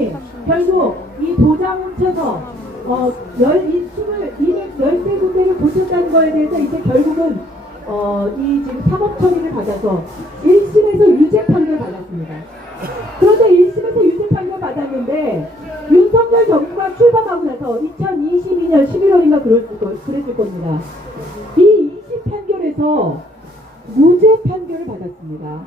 의원이 결국 이 도장 훔쳐서 13군데를 고쳤다는 거에 대해서 이제 결국은 이 지금 사법 처리를 받아서 1심에서 유죄 판결 받았습니다. 그런데 1심에서 유죄 판결 받았는데 윤석열 정부가 출범하고 나서 2022년 11월인가 그랬을 겁니다. 이 2심 판결에서 무죄 판결을 받았습니다.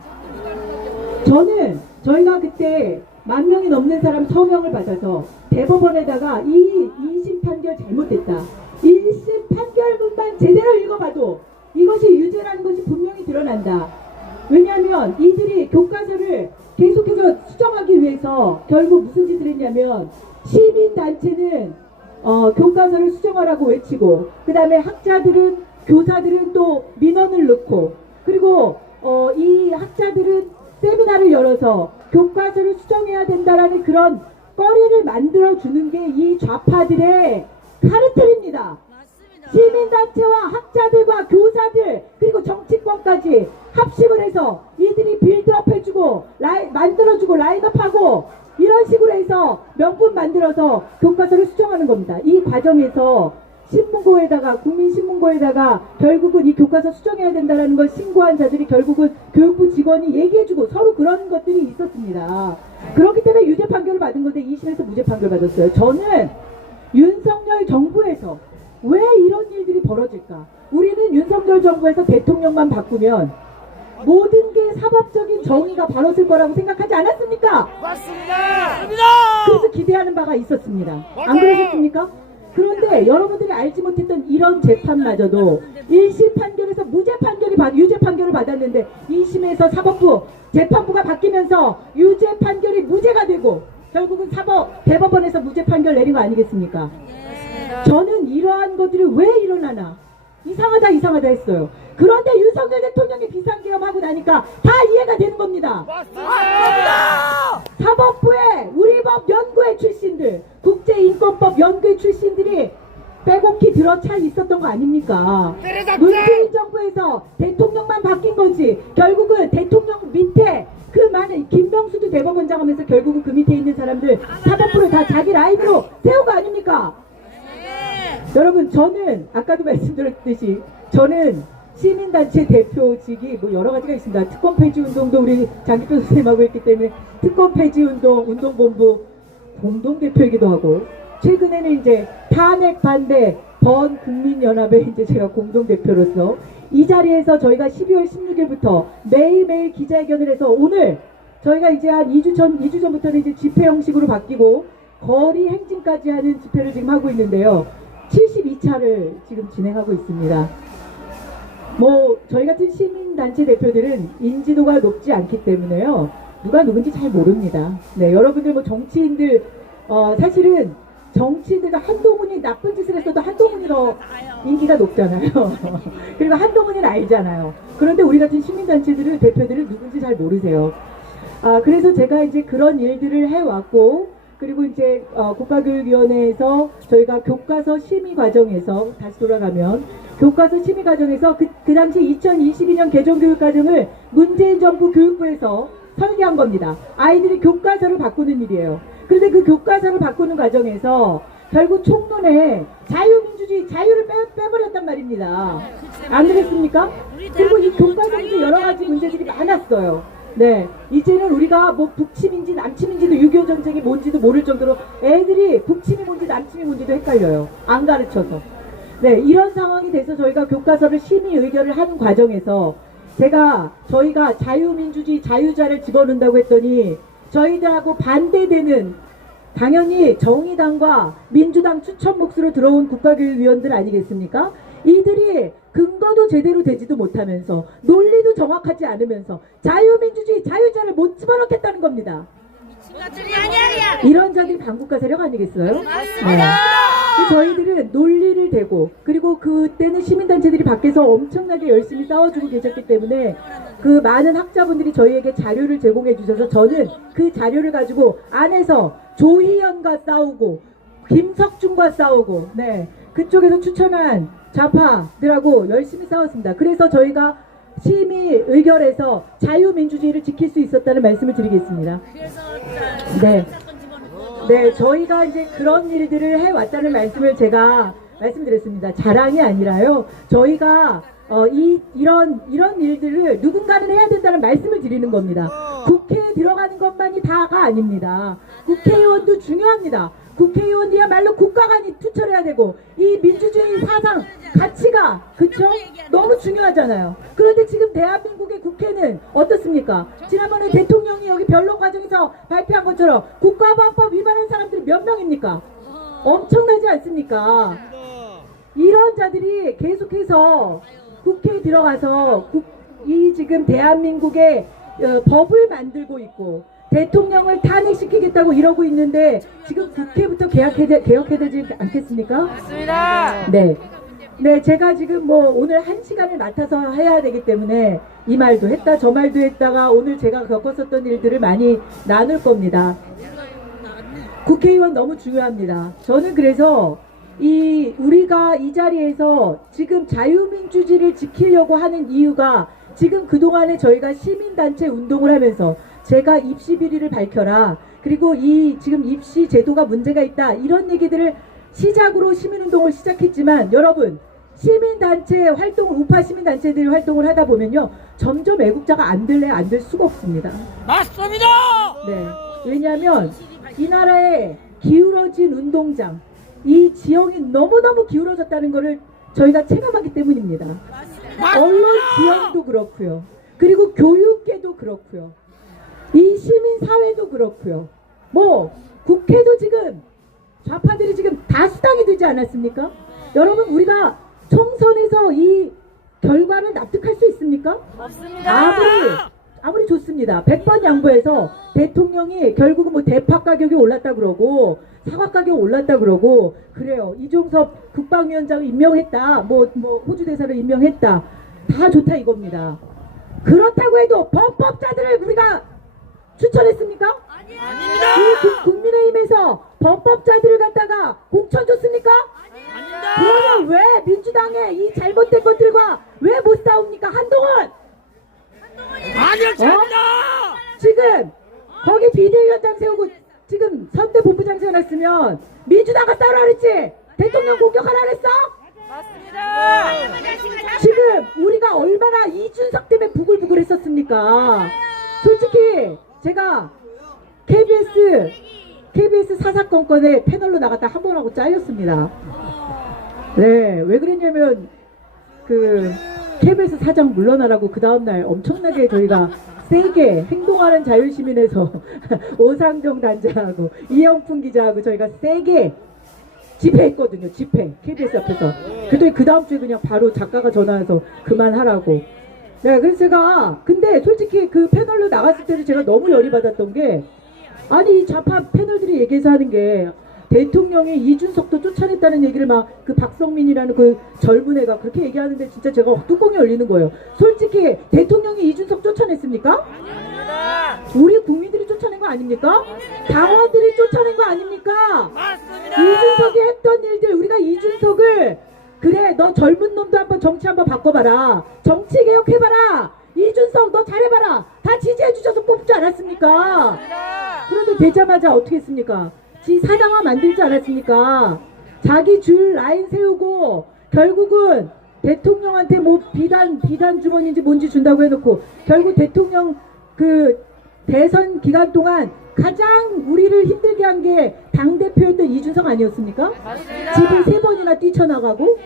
저희가 그때 10,000명이 넘는 사람 서명을 받아서 대법원에다가 이 2심 판결 잘못됐다. 1심 판결문만 제대로 읽어봐도 이것이 유죄라는 것이 분명히 드러난다. 왜냐하면 이들이 교과서를 계속해서 수정하기 위해서 결국 무슨 짓을 했냐면 시민단체는 교과서를 수정하라고 외치고 그 다음에 학자들은 교사들은 또 민원을 넣고 그리고 이 학자들은 세미나를 열어서 교과서를 수정해야 된다라는 그런 거리를 만들어주는 게 이 좌파들의 카르텔입니다. 시민단체와 학자들과 교사들 그리고 정치권까지 합심을 해서 이들이 빌드업 해주고 만들어주고 라인업하고 이런 식으로 해서 명분 만들어서 교과서를 수정하는 겁니다. 이 과정에서 신문고에다가 국민신문고에다가 결국은 이 교과서 수정해야 된다는 걸 신고한 자들이 결국은 교육부 직원이 얘기해주고 서로 그런 것들이 있었습니다. 그렇기 때문에 유죄 판결을 받은 건데 2심에서 무죄 판결 받았어요. 저는 윤석열 정부에서 왜 이런 일들이 벌어질까? 우리는 윤석열 정부에서 대통령만 바꾸면 모든 게 사법적인 정의가 바로설 거라고 생각하지 않았습니까? 맞습니다. 그래서 기대하는 바가 있었습니다. 안 그러셨습니까? 그런데 여러분들이 알지 못했던 이런 재판마저도 1심 판결에서 유죄 판결을 받았는데 2심에서 사법부 재판부가 바뀌면서 유죄 판결이 무죄가 되고 결국은 대법원에서 무죄 판결 내린 거 아니겠습니까? 저는 이러한 것들이 왜 일어나나 이상하다 했어요. 그런데 윤석열 대통령이 비상계엄하고 나니까 다 이해가 되는 겁니다. 맞습니다. 사법부의 우리법 연구회 출신들, 국제인권법 연구회 출신들이 빼곡히 들어차 있었던 거 아닙니까? 문재인 정부에서 대통령만 바뀐 거지 결국은 대통령 밑에 그 많은 김명수도 대법원장 하면서 결국은 그 밑에 있는 사람들 사법부를 다 자기 라인으로 세운 거 아닙니까? 여러분 저는 아까도 말씀드렸듯이 저는 시민단체 대표직이 뭐 여러 가지가 있습니다. 특검 폐지 운동도 우리 장기표 선생님하고 했기 때문에 특검 폐지 운동, 운동본부 공동대표이기도 하고 최근에는 이제 탄핵 반대 번국민연합의 이제 제가 공동대표로서 이 자리에서 저희가 12월 16일부터 매일매일 기자회견을 해서 오늘 저희가 이제 한 2주 전부터는 이제 집회 형식으로 바뀌고 거리 행진까지 하는 집회를 지금 하고 있는데요. 72차를 지금 진행하고 있습니다. 뭐 저희 같은 시민단체 대표들은 인지도가 높지 않기 때문에요. 누가 누군지 잘 모릅니다. 네, 여러분들 뭐 정치인들 사실은 정치인들도 한동훈이 나쁜 짓을 했어도 한동훈이 더 인기가 높잖아요. 그리고 한동훈이는 알잖아요. 그런데 우리 같은 시민단체들은 대표들은 누군지 잘 모르세요. 그래서 제가 이제 그런 일들을 해왔고 그리고 이제 국가교육위원회에서 저희가 교과서 심의 과정에서 다시 돌아가면 교과서 심의 과정에서 그 당시 2022년 개정교육과정을 문재인 정부 교육부에서 설계한 겁니다. 아이들이 교과서를 바꾸는 일이에요. 그런데 그 교과서를 바꾸는 과정에서 결국 총론에 자유민주주의, 자유를 빼버렸단 말입니다. 안 그랬습니까? 그리고 이 교과서에 여러 가지 문제들이 많았어요. 네, 이제는 우리가 뭐 북침인지 남침인지도 6.25 전쟁이 뭔지도 모를 정도로 애들이 북침이 뭔지 남침이 뭔지도 헷갈려요. 안 가르쳐서. 네, 이런 상황이 돼서 저희가 교과서를 심의 의결을 하는 과정에서 저희가 자유민주주의 자유자를 집어넣는다고 했더니 저희들하고 반대되는 당연히 정의당과 민주당 추천 몫으로 들어온 국가교육위원들 아니겠습니까? 이들이 근거도 제대로 되지도 못하면서 논리도 정확하지 않으면서 자유민주주의 자유자를 못 집어넣겠다는 겁니다. 이런 자들이 반국가 세력 아니겠어요? 네. 저희들은 논리를 대고 그리고 그때는 시민단체들이 밖에서 엄청나게 열심히 싸워주고 계셨기 때문에 그 많은 학자분들이 저희에게 자료를 제공해 주셔서 저는 그 자료를 가지고 안에서 조희연과 싸우고 김석준과 싸우고 네 그쪽에서 추천한 좌파들하고 열심히 싸웠습니다. 그래서 저희가 심의 의결에서 자유민주주의를 지킬 수 있었다는 말씀을 드리겠습니다. 네. 네, 저희가 이제 그런 일들을 해왔다는 말씀을 제가 말씀드렸습니다. 자랑이 아니라요. 저희가 이런 일들을 누군가는 해야 된다는 말씀을 드리는 겁니다. 국회에 들어가는 것만이 다가 아닙니다. 국회의원도 중요합니다. 국회의원이야말로 국가관이 투철해야 되고 이 민주주의 사상 가치가 그쵸? 너무 중요하잖아요. 그런데 지금 대한민국의 국회는 어떻습니까? 지난번에 대통령이 여기 변론 과정에서 발표한 것처럼 국가보안법 위반한 사람들이 몇 명입니까? 엄청나지 않습니까? 이런 자들이 계속해서 국회에 들어가서 이 지금 대한민국의 법을 만들고 있고 대통령을 탄핵시키겠다고 이러고 있는데 지금 국회부터 개혁해야 되지 않겠습니까? 맞습니다. 네. 네, 제가 지금 뭐 오늘 1시간을 맡아서 해야 되기 때문에 이 말도 했다 저 말도 했다가 오늘 제가 겪었었던 일들을 많이 나눌 겁니다. 국회의원 너무 중요합니다. 저는 그래서 우리가 이 자리에서 지금 자유민주주의를 지키려고 하는 이유가 지금 그동안에 저희가 시민단체 운동을 하면서 제가 입시 비리를 밝혀라. 그리고 지금 입시 제도가 문제가 있다. 이런 얘기들을 시작으로 시민운동을 시작했지만 여러분 시민단체 활동을 우파 시민단체들이 활동을 하다 보면요. 점점 애국자가 안 될 수가 없습니다. 맞습니다. 네. 왜냐하면 이 나라의 기울어진 운동장 이 지형이 너무너무 기울어졌다는 것을 저희가 체감하기 때문입니다. 언론 지형도 그렇고요. 그리고 교육계도 그렇고요. 이 시민사회도 그렇고요. 뭐 국회도 지금 좌파들이 지금 다 수당이 되지 않았습니까? 여러분 우리가 총선에서 이 결과를 납득할 수 있습니까? 없습니다. 아무리 좋습니다. 100번 양보해서 대통령이 결국은 뭐 대파 가격이 올랐다 그러고 사과 가격 올랐다 그러고 그래요. 이종섭 국방위원장을 임명했다. 뭐 호주 대사를 임명했다. 다 좋다 이겁니다. 그렇다고 해도 범법자들을 우리가 추천했습니까? 아닙니다. 이 국민의힘에서 범법자들을 갖다가 공천 줬습니까? 그러면 왜 민주당의 이 잘못된 것들과 왜 못 싸웁니까? 한동훈! 아니었습니다. 지금 거기 비대위원장 세우고 지금 선대 본부장 세워놨으면 민주당과 싸우라 그랬지? 대통령 공격하라 그랬어? 맞습니다. 지금 우리가 얼마나 이준석 때문에 부글부글 했었습니까? 솔직히 제가 KBS 사사건건에 패널로 나갔다 한 번 하고 잘렸습니다. 네, 왜 그랬냐면 KBS 사장 물러나라고 그 다음날 엄청나게 저희가 세게 행동하는 자유시민에서 오상정 단장하고 이영풍 기자하고 저희가 세게 집회했거든요. 집회 KBS 앞에서. 그랬더니 그 다음 주에 그냥 바로 작가가 전화해서 그만하라고. 네, 그래서 제가 근데 솔직히 그 패널로 나갔을 때는 제가 너무 열이 받았던 게 아니 이 좌파 패널들이 얘기해서 하는 게 대통령이 이준석도 쫓아냈다는 얘기를 막 그 박성민이라는 그 젊은 애가 그렇게 얘기하는데 진짜 제가 뚜껑이 열리는 거예요. 솔직히 대통령이 이준석 쫓아냈습니까? 우리 국민들이 쫓아낸 거 아닙니까? 당원들이 쫓아낸 거 아닙니까? 맞습니다. 이준석이 했던 일들 우리가 이준석을 그래 너 젊은 놈도 한번 정치 한번 바꿔봐라. 정치 개혁해봐라. 이준석 너 잘해봐라. 다 지지해 주셔서 뽑지 않았습니까? 그런데 되자마자 어떻게 했습니까? 지 사당화 만들지 않았습니까? 자기 줄 라인 세우고 결국은 대통령한테 뭐 비단 주머니인지 뭔지 준다고 해놓고 결국 대통령 그 대선 기간 동안 가장 우리를 힘들게 한 게 당대표였던 이준석 아니었습니까? 집을 3번이나 뛰쳐나가고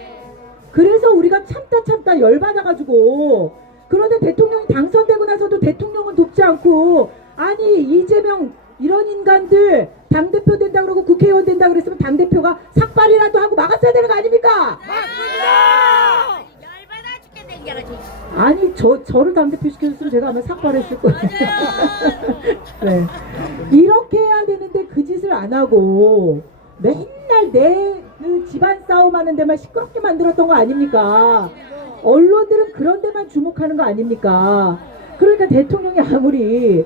그래서 우리가 참다 열받아가지고 그런데 대통령이 당선되고 나서도 대통령은 돕지 않고 아니 이재명 이런 인간들 당대표 된다 그러고 국회의원 된다 그랬으면 당대표가 삭발이라도 하고 막았어야 되는 거 아닙니까? 맞습니다. 열받아 죽겠네 이 알아지. 아니 저를 당대표 시켜줬으면 제가 아마 삭발했을 거예요. 네. 이렇게 해야 되는데 그 짓을 안 하고 맨날 그 집안 싸움하는 데만 시끄럽게 만들었던 거 아닙니까? 언론들은 그런 데만 주목하는 거 아닙니까? 그러니까 대통령이 아무리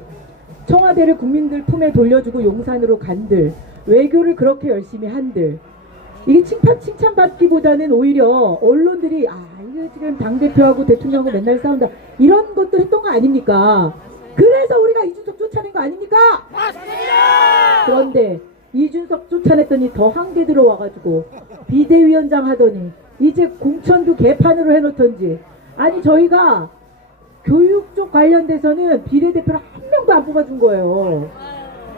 청와대를 국민들 품에 돌려주고 용산으로 간들 외교를 그렇게 열심히 한들 이게 칭찬받기보다는 오히려 언론들이 이거 지금 당대표하고 대통령하고 맨날 싸운다 이런 것도 했던 거 아닙니까? 그래서 우리가 이준석 쫓아낸 거 아닙니까? 맞습니다. 그런데 이준석 쫓아냈더니 더 한개 들어와가지고 비대위원장 하더니 이제 공천도 개판으로 해놓던지. 아니 저희가 교육 쪽 관련돼서는 비례대표를 한 명도 안 뽑아준 거예요.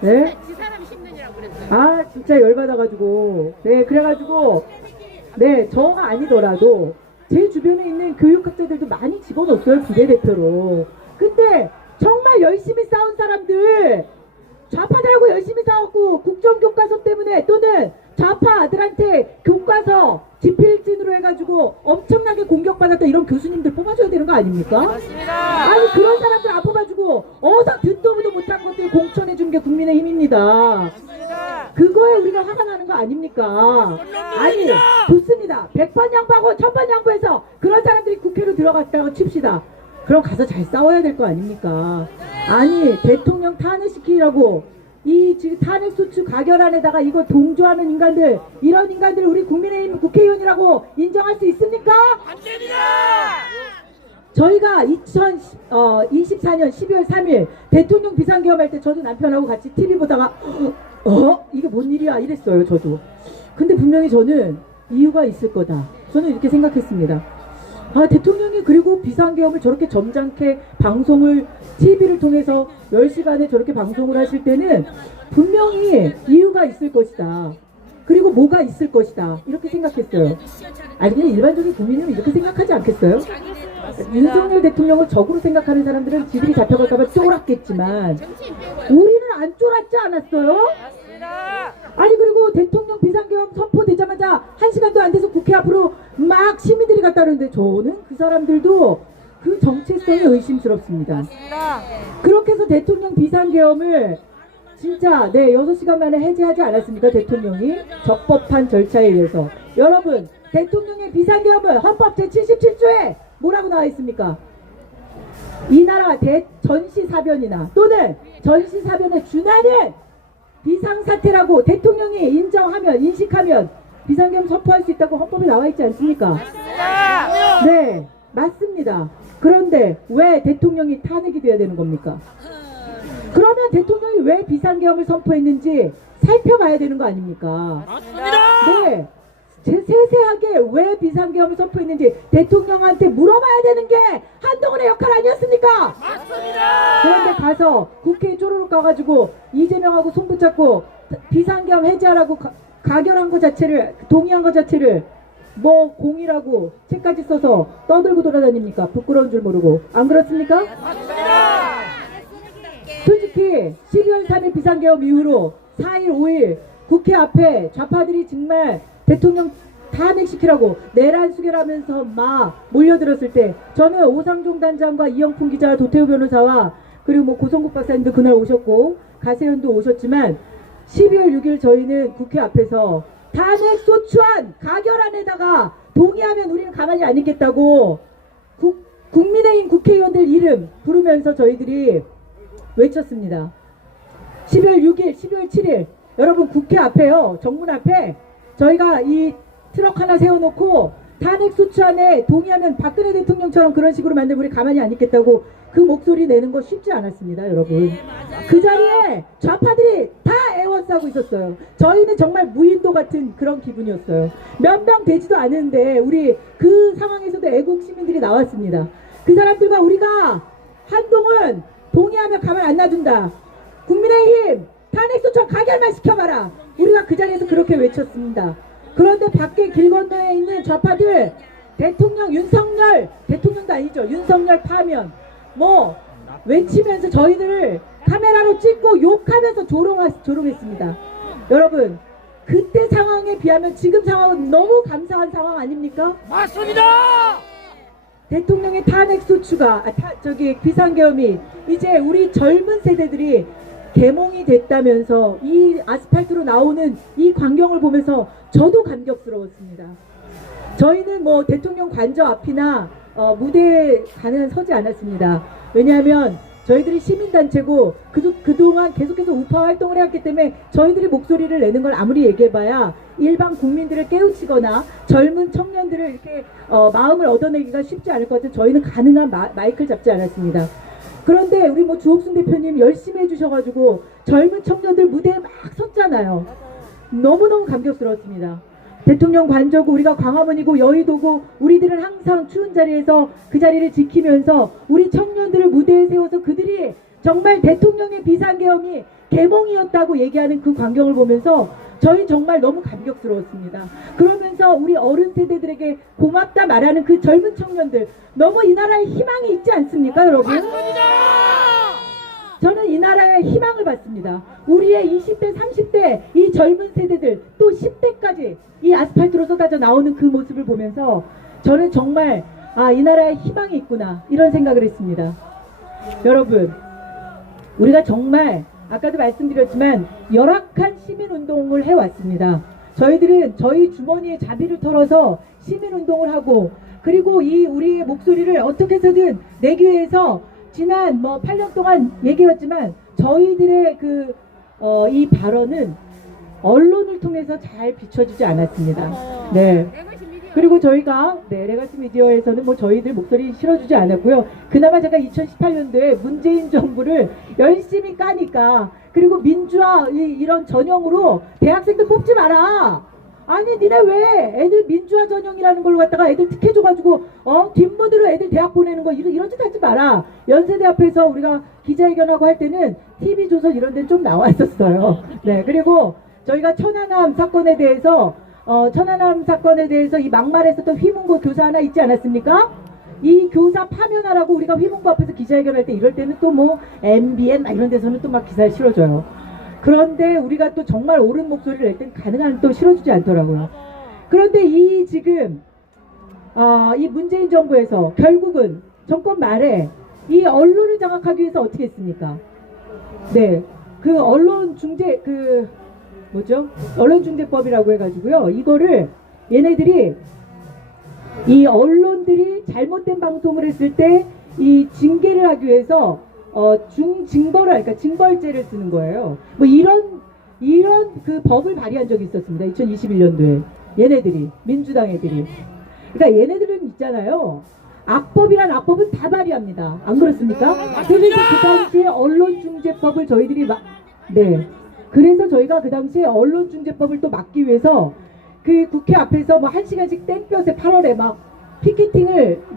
네? 지 사람 10년이라고 그랬어요. 아 진짜 열받아가지고. 네 그래가지고 네 저가 아니더라도 제 주변에 있는 교육학자들도 많이 집어넣었어요 비례대표로. 근데 정말 열심히 싸운 사람들, 좌파들하고 열심히 싸웠고 국정교과서 때문에 또는 좌파 아들한테 교과서 지필진으로 해가지고 엄청나게 공격받았던 이런 교수님들 뽑아줘야 되는 거 아닙니까? 맞습니다. 아니 그런 사람들 안 뽑아주고 어서 듣도 보도 못한 것들 공천해준 게 국민의힘입니다. 맞습니다. 그거에 우리가 화가 나는 거 아닙니까? 아니 좋습니다. 100번 양보하고 1000번 양보해서 그런 사람들이 국회로 들어갔다고 칩시다. 그럼 가서 잘 싸워야 될 거 아닙니까? 아니 대통령 탄핵시키라고 이 지금 탄핵소추 가결안에다가 이거 동조하는 인간들, 이런 인간들 우리 국민의힘 국회의원이라고 인정할 수 있습니까? 안 됩니다. 저희가 2024년 12월 3일 대통령 비상계엄 할 때 저도 남편하고 같이 TV 보다가 이게 뭔 일이야 이랬어요 저도. 근데 분명히 저는 이유가 있을 거다. 저는 이렇게 생각했습니다. 아 대통령이 그리고 비상계엄을 저렇게 점잖게 방송을 TV를 통해서 10시간에 저렇게 방송을 하실 때는 분명히 이유가 있을 것이다. 그리고 뭐가 있을 것이다. 이렇게 생각했어요. 아니 그냥 일반적인 국민은 이렇게 생각하지 않겠어요? 윤석열 대통령을 적으로 생각하는 사람들은 지들이 잡혀갈까봐 쫄았겠지만 우리는 안 쫄았지 않았어요? 맞습니다. 아니 그리고 대통령 비상계엄 선포되자마자 1시간도 안 돼서 국회 앞으로 막 시민들이 갔다는데 저는 그 사람들도 그 정체성이 의심스럽습니다. 맞습니다. 그렇게 해서 대통령 비상계엄을 진짜 6시간 만에 해제하지 않았습니까? 대통령이 적법한 절차에 의해서. 여러분 대통령의 비상계엄은 헌법 제77조에 뭐라고 나와 있습니까? 이 나라 전시사변이나 또는 전시사변에 준하는 비상사태라고 대통령이 인정하면 인식하면 비상계엄 선포할 수 있다고 헌법에 나와 있지 않습니까? 맞습니다. 네 맞습니다. 그런데 왜 대통령이 탄핵이 돼야 되는 겁니까? 그러면 대통령이 왜 비상계엄을 선포했는지 살펴봐야 되는 거 아닙니까? 맞습니다. 네 세세하게 왜 비상계엄을 선포했는지 대통령한테 물어봐야 되는 게 한동훈의 역할 아니었습니까? 맞습니다. 그런데 가서 국회에 쪼르륵 가가지고 이재명하고 손 붙잡고 비상계엄 해제하라고 가결한 것 자체를, 동의한 것 자체를 뭐 공이라고 책까지 써서 떠들고 돌아다닙니까? 부끄러운 줄 모르고. 안 그렇습니까? 맞습니다. 솔직히 12월 3일 비상계엄 이후로 4일 5일 국회 앞에 좌파들이 정말 대통령 탄핵시키라고 내란 수결하면서 막 몰려들었을 때 저는 오상종 단장과 이영풍 기자, 도태우 변호사와 그리고 뭐 고성국 박사님도 그날 오셨고 가세현도 오셨지만 12월 6일 저희는 국회 앞에서 탄핵소추안 가결안에다가 동의하면 우리는 가만히 안 있겠다고 국민의힘 국회의원들 이름 부르면서 저희들이 외쳤습니다. 12월 6일, 12월 7일 여러분 국회 앞에요. 정문 앞에 저희가 이 트럭 하나 세워놓고 탄핵소추안에 동의하면 박근혜 대통령처럼 그런 식으로 만들면 우리 가만히 안 있겠다고 그 목소리 내는 거 쉽지 않았습니다 여러분. 그 자리에 좌파들이 다 애워싸고 있었어요. 저희는 정말 무인도 같은 그런 기분이었어요. 몇 명 되지도 않은데 우리 그 상황에서도 애국 시민들이 나왔습니다. 그 사람들과 우리가 한동훈 동의하면 가만 안 놔둔다. 국민의힘 탄핵소추안 가결만 시켜봐라. 우리가 그 자리에서 그렇게 외쳤습니다. 그런데 밖에 길 건너에 있는 좌파들 대통령 윤석열, 대통령도 아니죠, 윤석열 파면 뭐 외치면서 저희들을 카메라로 찍고 욕하면서 조롱했습니다. 여러분 그때 상황에 비하면 지금 상황은 너무 감사한 상황 아닙니까? 맞습니다. 대통령의 탄핵소추가 비상계엄이 이제 우리 젊은 세대들이 개몽이 됐다면서 이 아스팔트로 나오는 이 광경을 보면서 저도 감격스러웠습니다. 저희는 뭐 대통령 관저 앞이나 무대에 서지 않았습니다. 왜냐하면 저희들이 시민단체고 그동안 계속해서 우파 활동을 해왔기 때문에 저희들이 목소리를 내는 걸 아무리 얘기해봐야 일반 국민들을 깨우치거나 젊은 청년들을 이렇게 마음을 얻어내기가 쉽지 않을 것 같아서 저희는 가능한 마이크를 잡지 않았습니다. 그런데 우리 뭐 주옥순 대표님 열심히 해주셔가지고 젊은 청년들 무대에 막 섰잖아요. 너무너무 감격스러웠습니다. 대통령 관저고 우리가 광화문이고 여의도고 우리들은 항상 추운 자리에서 그 자리를 지키면서 우리 청년들을 무대에 세워서 그들이 정말 대통령의 비상계엄이 개몽이었다고 얘기하는 그 광경을 보면서 저희 정말 너무 감격스러웠습니다. 그러면서 우리 어른 세대들에게 고맙다 말하는 그 젊은 청년들, 너무 이 나라에 희망이 있지 않습니까, 여러분? 저는 이 나라에 희망을 받습니다. 우리의 20대, 30대 이 젊은 세대들 또 10대까지 이 아스팔트로 쏟아져 나오는 그 모습을 보면서 저는 정말 이 나라에 희망이 있구나 이런 생각을 했습니다. 여러분, 우리가 정말 아까도 말씀드렸지만 열악한 시민운동을 해왔습니다. 저희들은 저희 주머니에 자비를 털어서 시민운동을 하고, 그리고 이 우리의 목소리를 어떻게 해서든 내기 위해서 지난 8년 동안 얘기했지만 저희들의 이 발언은 언론을 통해서 잘 비춰주지 않았습니다. 네. 그리고 저희가 레가시 미디어에서는 저희들 목소리 실어주지 않았고요. 그나마 제가 2018년도에 문재인 정부를 열심히 까니까, 그리고 민주화 이런 전형으로 대학생들 뽑지 마라. 아니 니네 왜 애들 민주화 전형이라는 걸로 갖다가 애들 특혜줘가지고 뒷문으로 애들 대학 보내는 거 이런 짓 하지 마라. 연세대 앞에서 우리가 기자회견하고 할 때는 TV조선 이런 데는 좀 나와 있었어요. 네, 그리고 저희가 천안함 사건에 대해서 이 막말했었던 휘문고 교사 하나 있지 않았습니까? 이 교사 파면하라고 우리가 휘문고 앞에서 기자회견할 때 이럴 때는 또 MBN 이런 데서는 또 막 기사를 실어줘요. 그런데 우리가 또 정말 옳은 목소리를 낼 땐 가능한 또 실어주지 않더라고요. 그런데 지금 이 문재인 정부에서 결국은 정권 말에 이 언론을 장악하기 위해서 어떻게 했습니까? 네, 그 언론중재법이라고 해가지고요. 이거를 얘네들이 이 언론들이 잘못된 방송을 했을 때 이 징계를 하기 위해서 그러니까 징벌죄를 쓰는 거예요. 이런 그 법을 발의한 적이 있었습니다. 2021년도에 민주당 애들이. 그러니까 얘네들은 있잖아요. 악법이란 악법은 다 발의합니다. 안 그렇습니까? 그래서 그 당시에 언론중재법을 저희들이 그래서 저희가 그 당시에 언론중재법을 또 막기 위해서 그 국회 앞에서 1시간씩 땡볕에 8월에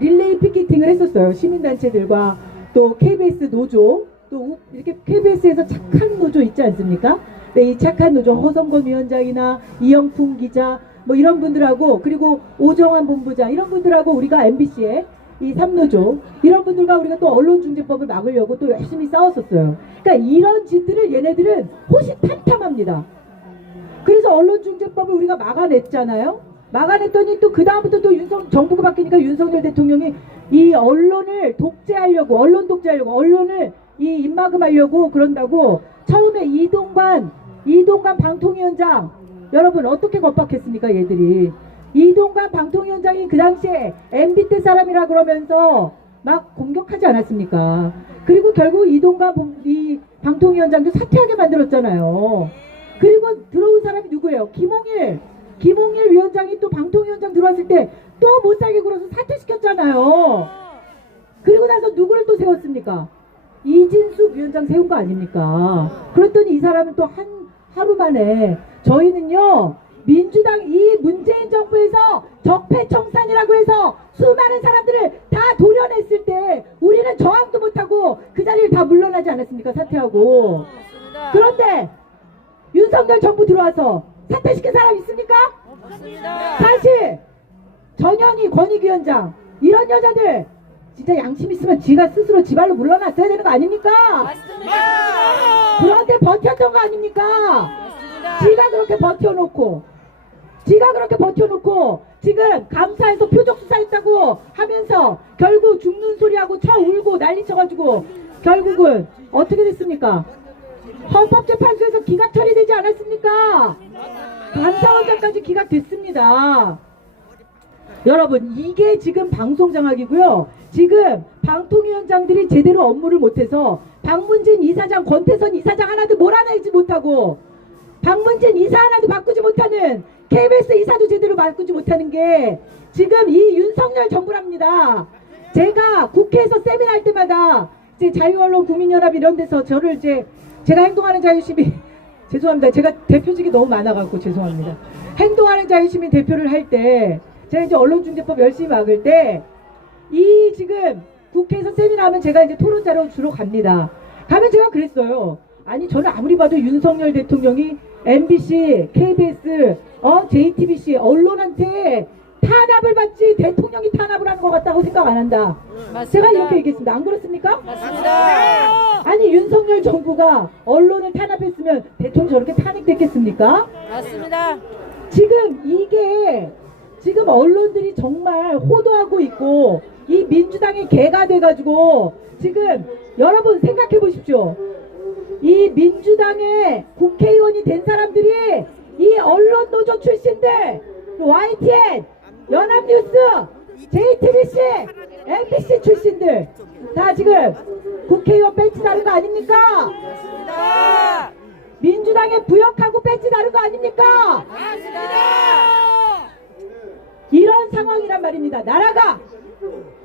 릴레이 피켓팅을 했었어요. 시민단체들과 또 KBS 노조, 또 이렇게 KBS에서 착한 노조 있지 않습니까? 네, 이 착한 노조 허성건 위원장이나 이영풍 기자 이런 분들하고, 그리고 오정환 본부장 이런 분들하고 우리가 MBC의 이 3노조 이런 분들과 우리가 또 언론중재법을 막으려고 또 열심히 싸웠었어요. 그러니까 이런 짓들을 얘네들은 호시탐탐합니다. 그래서 언론중재법을 우리가 막아냈잖아요. 막아냈더니 또 그 다음부터 또 정부가 바뀌니까 윤석열 대통령이 이 언론을 독재하려고, 언론을 이 입막음하려고 그런다고 처음에 이동관 방통위원장, 여러분 어떻게 겁박했습니까? 얘들이 이동관 방통위원장이 그 당시에 MB 때 사람이라 그러면서 막 공격하지 않았습니까? 그리고 결국 이동관 방통위원장도 사퇴하게 만들었잖아요. 그리고 들어온 사람이 누구예요? 김홍일 위원장이 또 방통위원장 들어왔을 때 또 못살게 굴어서 사퇴시켰잖아요. 그리고 나서 누구를 또 세웠습니까? 이진숙 위원장 세운 거 아닙니까? 그랬더니 이 사람은 또 하루 만에, 저희는요 민주당 이 문재인 정부에서 적폐청산이라고 해서 수많은 사람들을 다 도려냈을 때 우리는 저항도 못하고 그 자리를 다 물러나지 않았습니까? 사퇴하고. 그런데 윤석열 정부 들어와서 사퇴시킨 사람 있습니까? 없습니다. 다시 전현희 권익위원장 이런 여자들 진짜 양심 있으면 지가 스스로 지발로 물러났어야 되는 거 아닙니까? 맞습니다. 그런데 버텼던 거 아닙니까? 맞습니다. 지가 그렇게 버텨놓고 지금 감사해서 표적 수사했다고 하면서 결국 죽는 소리하고 차 울고 난리 쳐가지고 결국은 어떻게 됐습니까? 헌법재판소에서 기각 처리되지 않았습니까? 감사원장까지 기각됐습니다. 여러분, 이게 지금 방송장악이고요. 지금 방통위원장들이 제대로 업무를 못해서 박문진 이사장, 권태선 이사장 하나도 몰아내지 못하고, 박문진 이사 하나도 바꾸지 못하는, KBS 이사도 제대로 바꾸지 못하는 게 지금 이 윤석열 정부랍니다. 제가 국회에서 세미나 할 때마다 이제 자유언론 국민연합 이런 데서 저를 이제 제가 행동하는 자유시민 죄송합니다. 제가 대표직이 너무 많아갖고 죄송합니다. 행동하는 자유시민 대표를 할 때 제가 이제 언론중재법 열심히 막을 때 이 지금 국회에서 세미나 하면 제가 이제 토론자로 주로 갑니다. 가면 제가 그랬어요. 아니 저는 아무리 봐도 윤석열 대통령이 MBC, KBS, JTBC 언론한테 탄압을 받지 대통령이 탄압을 하는 것 같다고 생각 안 한다. 맞습니다. 제가 이렇게 얘기했습니다. 안 그렇습니까? 맞습니다. 아니 윤석열 정부가 언론을 탄압했으면 대통령 저렇게 탄핵됐겠습니까? 맞습니다. 지금 이게 지금 언론들이 정말 호도하고 있고 이 민주당의 개가 돼가지고 지금 여러분 생각해 보십시오. 이 민주당의 국회의원이 된 사람들이 이 언론 노조 출신들 YTN, 연합뉴스, JTBC, MBC 출신들 다 지금 국회의원 배지 다른 거 아닙니까? 맞습니다. 민주당에 부역하고 배지 다른 거 아닙니까? 맞습니다. 이런 상황이란 말입니다. 나라가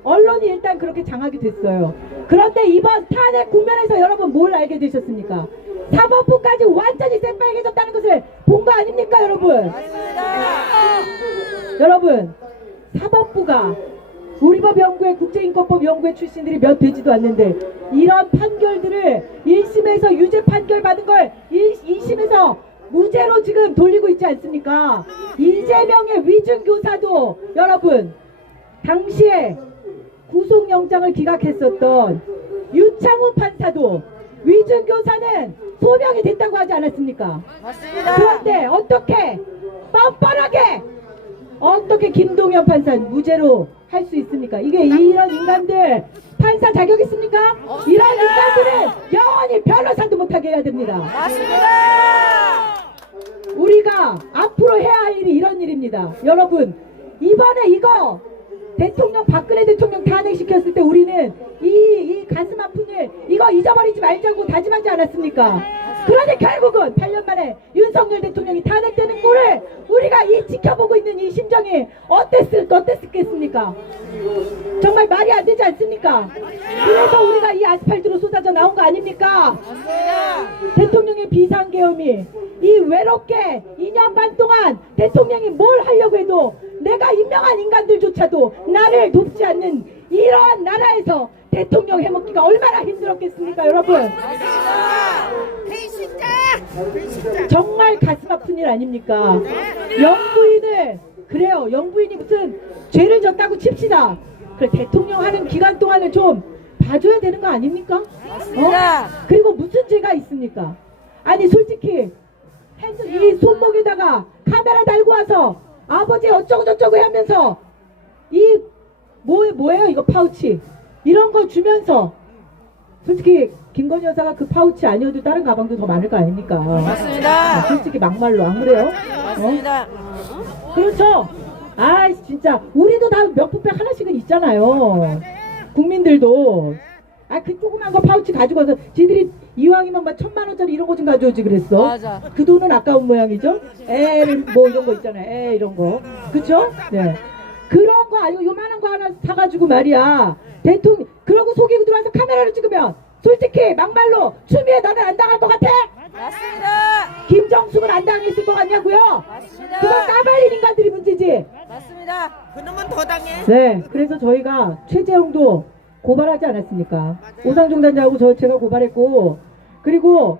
언론이 일단 그렇게 장악이 됐어요. 그런데 이번 탄핵 국면에서 여러분 뭘 알게 되셨습니까? 사법부까지 완전히 새빨개졌다는 것을 본 거 아닙니까 여러분? 맞습니다. 여러분 사법부가 우리법 연구회 국제인권법 연구회 출신들이 몇 되지도 않는데 이런 판결들을 1심에서 유죄 판결 받은 걸 2심에서 무죄로 지금 돌리고 있지 않습니까? 이재명의 위중교사도 여러분 당시에 구속영장을 기각했었던 유창훈 판사도 위중교사는 소명이 됐다고 하지 않았습니까? 맞습니다. 그런데 어떻게 뻔뻔하게 어떻게 김동연 판사는 무죄로 할 수 있습니까? 이게 이런 인간들 판사 자격 있습니까? 이런 인간들은 영원히 변호사도 못하게 해야 됩니다. 맞습니다. 우리가 앞으로 해야 할 일이 이런 일입니다. 여러분 이번에 이거 대통령 박근혜 대통령 탄핵시켰을 때 우리는 이 가슴 아픈 일 이거 잊어버리지 말자고 다짐하지 않았습니까? 그런데 결국은 8년 만에 윤석열 대통령이 탄핵되는 꼴을 우리가 이 지켜보고 있는 이 심정이 어땠겠습니까? 정말 말이 안 되지 않습니까? 그래서 우리가 이 아스팔트로 쏟아져 나온 거 아닙니까? 맞습니다. 대통령의 비상계엄이 이 외롭게 2년 반 동안 대통령이 뭘 하려고 해도 내가 임명한 인간들조차도 나를 돕지 않는 이런 나라에서 대통령 해먹기가 얼마나 힘들었겠습니까 여러분? 배신자. 정말 가슴 아픈 일 아닙니까? 영부인을 그래요 영부인이 무슨 죄를 졌다고 칩시다. 그래 대통령 하는 기간 동안은 좀 봐줘야 되는 거 아닙니까? 맞습니다. 그리고 무슨 죄가 있습니까? 아니 솔직히 이 손목에다가 카메라 달고 와서 아버지 어쩌고 저쩌고 하면서 이 뭐예요 이거 파우치 이런 거 주면서 솔직히 김건희 여사가 그 파우치 아니어도 다른 가방도 더 많을 거 아닙니까? 맞습니다. 솔직히 막말로 안 그래요? 맞습니다. 그렇죠? 아 진짜 우리도 다 명품백 하나씩은 있잖아요. 국민들도 그 조그만 거 파우치 가지고 와서 지들이 이왕이면 막 1000만원짜리 이런 거 좀 가져오지 그랬어. 맞아. 그 돈은 아까운 모양이죠? 뭐 이런 거 있잖아요. 이런 거. 그쵸? 네. 그런 거 아니고 요만한 거 하나 사가지고 말이야. 대통령, 그러고 속이고 들어와서 카메라를 찍으면 솔직히 막말로 추미애 너는 안 당할 것 같아? 맞습니다. 김정숙은 안 당했을 것 같냐고요? 맞습니다. 그건 까발린 인간들이 문제지. 맞습니다. 그놈은 더 당해. 네. 그래서 저희가 최재형도 고발하지 않았습니까? 오상종 단장하고 제가 고발했고 그리고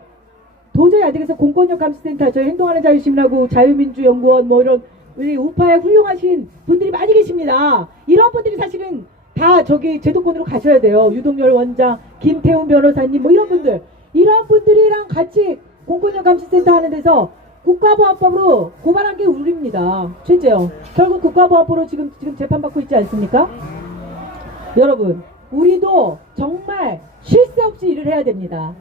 도저히 안 되겠어 공권력 감시센터 저희 행동하는 자유시민하고 자유민주연구원 뭐 이런 우리 우파에 훌륭하신 분들이 많이 계십니다. 이런 분들이 사실은 다 저기 제도권으로 가셔야 돼요. 유동열 원장, 김태훈 변호사님 뭐 이런 분들이랑 같이 공권력 감시센터 하는 데서 국가보안법으로 고발한 게 우리입니다. 최재형 결국 국가보안법으로 지금 재판받고 있지 않습니까? 여러분 우리도 정말 쉴 새 없이 일을 해야 됩니다.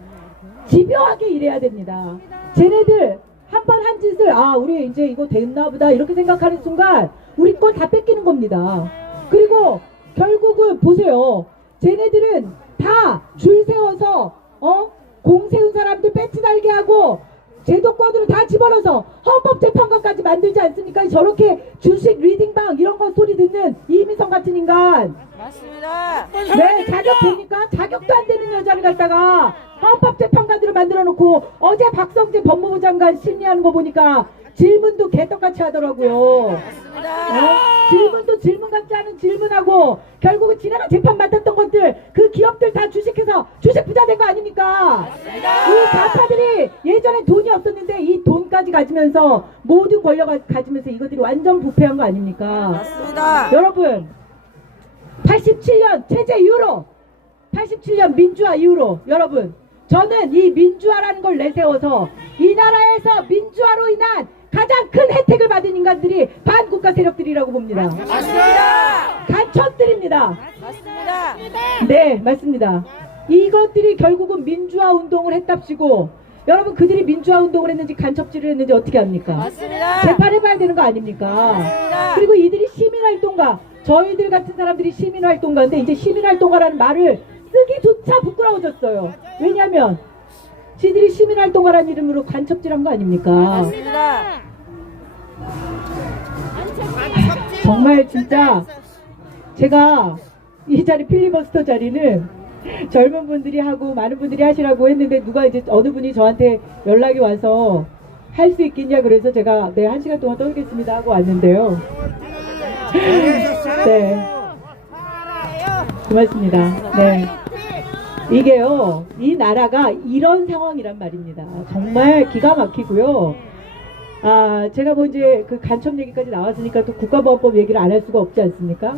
집요하게 일해야 됩니다. 쟤네들 한 번 한 짓을 우리 이제 이거 됐나 보다 이렇게 생각하는 순간 우리 건 다 뺏기는 겁니다. 그리고 결국은 보세요. 쟤네들은 다 줄 세워서 공 세운 사람들 배치 달게 하고 제도권으로 다 집어넣어서 헌법재판관까지 만들지 않습니까? 저렇게 주식 리딩방 이런 거 소리 듣는 이민성 같은 인간. 맞습니다. 네, 자격 됩니까? 자격도 안 되는 여자를 갖다가 헌법재판관으로 만들어 놓고 어제 박성재 법무부 장관 심리하는 거 보니까 질문도 개떡같이 하더라고요. 질문도 질문 같지 않은 질문하고 결국은 지네가 재판 맡았던 것들 그 기업들 다 주식해서 주식 부자 된 거 아닙니까? 이 좌파들이 예전에 돈이 없었는데 이 돈까지 가지면서 모든 권력을 가지면서 이것들이 완전 부패한 거 아닙니까? 맞습니다. 여러분 87년 체제 이후로 87년 민주화 이후로 여러분 저는 이 민주화라는 걸 내세워서 이 나라에서 민주화로 인한 가장 큰 혜택을 받은 인간들이 반국가 세력들이라고 봅니다. 맞습니다. 간첩들입니다. 맞습니다. 네, 맞습니다. 이것들이 결국은 민주화 운동을 했답시고 여러분 그들이 민주화 운동을 했는지 간첩질을 했는지 어떻게 합니까? 맞습니다. 재판해봐야 되는 거 아닙니까? 맞습니다. 그리고 이들이 시민활동가 저희들 같은 사람들이 시민활동가인데 이제 시민활동가라는 말을 쓰기조차 부끄러워졌어요. 왜냐하면 지들이 시민활동가라는 이름으로 간첩질한 거 아닙니까? 맞습니다. 정말 진짜 제가 이 자리 필리버스터 자리는 젊은 분들이 하고 많은 분들이 하시라고 했는데 누가 이제 어느 분이 저한테 연락이 와서 할 수 있겠냐 그래서 제가 네 1시간 동안 떠들겠습니다 하고 왔는데요. 네 고맙습니다. 네 이게요 이 나라가 이런 상황이란 말입니다. 정말 기가 막히고요. 아 제가 뭐 이제 그 간첩 얘기까지 나왔으니까 또 국가보안법 얘기를 안 할 수가 없지 않습니까?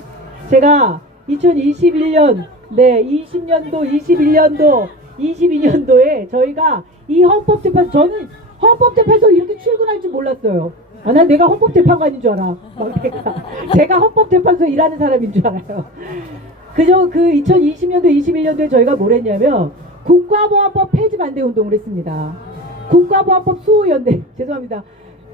제가 2021년 네 20년도 21년도 22년도에 저희가 이 헌법재판소 저는 헌법재판소 이렇게 출근할 줄 몰랐어요. 아, 난 내가 헌법재판관인 줄 알아. 제가 헌법재판소에 일하는 사람인 줄 알아요. 그저 그 2020년도 21년도에 저희가 뭘 했냐면 국가보안법 폐지 반대 운동을 했습니다. 국가보안법 수호연대 죄송합니다.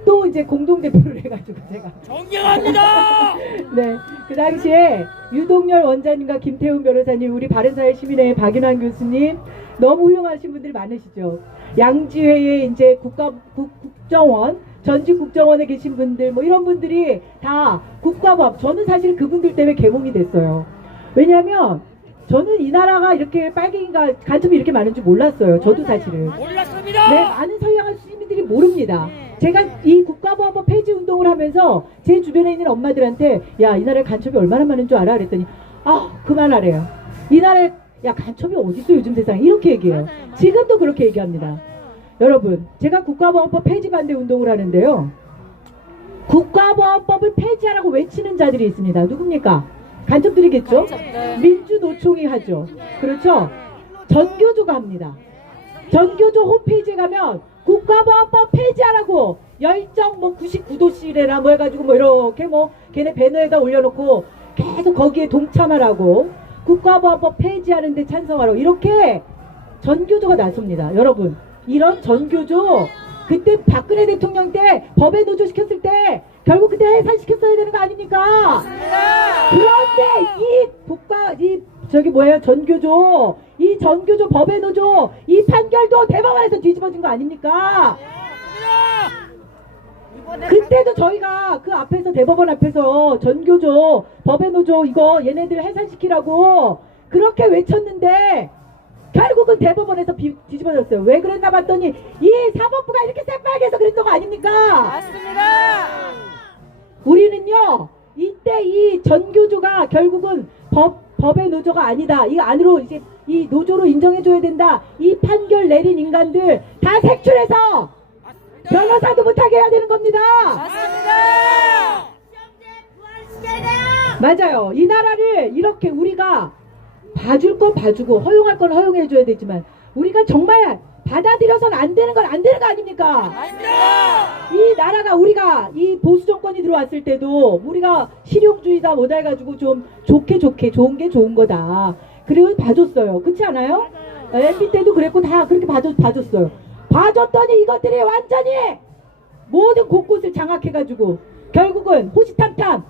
또 이제 공동대표를 해가지고 제가 존경합니다. 네, 그 당시에 유동열 원장님과 김태훈 변호사님, 우리 바른사회 시민회의 박윤환 교수님 너무 훌륭하신 분들 많으시죠. 양지회에 이제 국정원, 전직 국정원에 계신 분들 뭐 이런 분들이 다 국가법. 저는 사실 그분들 때문에 개몽이 됐어요. 왜냐하면 저는 이 나라가 이렇게 빨갱이가 간첩이 이렇게 많은 줄 몰랐어요. 저도 사실은. 몰랐습니다. 네, 많은 선량한 시민들이 모릅니다. 제가 이 국가보안법 폐지 운동을 하면서 제 주변에 있는 엄마들한테 야, 이 나라에 간첩이 얼마나 많은 줄 알아? 그랬더니 아, 그만하래요. 이 나라에 야, 간첩이 어딨어 요즘 세상에 이렇게 얘기해요. 지금도 그렇게 얘기합니다. 여러분, 제가 국가보안법 폐지 반대 운동을 하는데요. 국가보안법을 폐지하라고 외치는 자들이 있습니다. 누굽니까? 간첩들이겠죠? 민주노총이 하죠. 그렇죠? 전교조가 합니다. 전교조 홈페이지에 가면 국가보안법 폐지하라고 열정 뭐 99도씨래나 뭐 해가지고 뭐 이렇게 뭐 걔네 배너에다 올려놓고 계속 거기에 동참하라고 국가보안법 폐지하는데 찬성하라고 이렇게 전교조가 나섭니다. 여러분 이런 전교조 그때 박근혜 대통령 때 법에 노조 시켰을 때 결국 그때 해산시켰어야 되는 거 아닙니까? 그런데 이 전교조 이 전교조 법에 노조 이 판결도 대법원에서 뒤집어진 거 아닙니까? 그때도 저희가 그 앞에서 대법원 앞에서 전교조 법에 노조 이거 얘네들 해산시키라고 그렇게 외쳤는데 결국은 대법원에서 뒤집어졌어요. 왜 그랬나 봤더니 이 사법부가 이렇게 새빨개서 그랬던 거 아닙니까? 맞습니다. 우리는요 이때 이 전교조가 결국은 법의 노조가 아니다. 이 안으로 이제 이 노조로 인정해줘야 된다. 이 판결 내린 인간들 다 색출해서 변호사도 못하게 해야 되는 겁니다. 맞습니다. 맞아요. 이 나라를 이렇게 우리가 봐줄 건 봐주고 허용할 건 허용해줘야 되지만 우리가 정말 받아들여서는 안 되는 건 안 되는 거 아닙니까? 맞습니다. 이 나라가 우리가 이 보수 정권이 들어왔을 때도 우리가 실용주의다 뭐다 해가지고 좀 좋게 좋은 게 좋은 거다. 그리고 봐줬어요. 그렇지 않아요? MB 때도 그랬고 다 그렇게 봐줬어요. 봐줬더니 이것들이 완전히 모든 곳곳을 장악해가지고 결국은 호시탐탐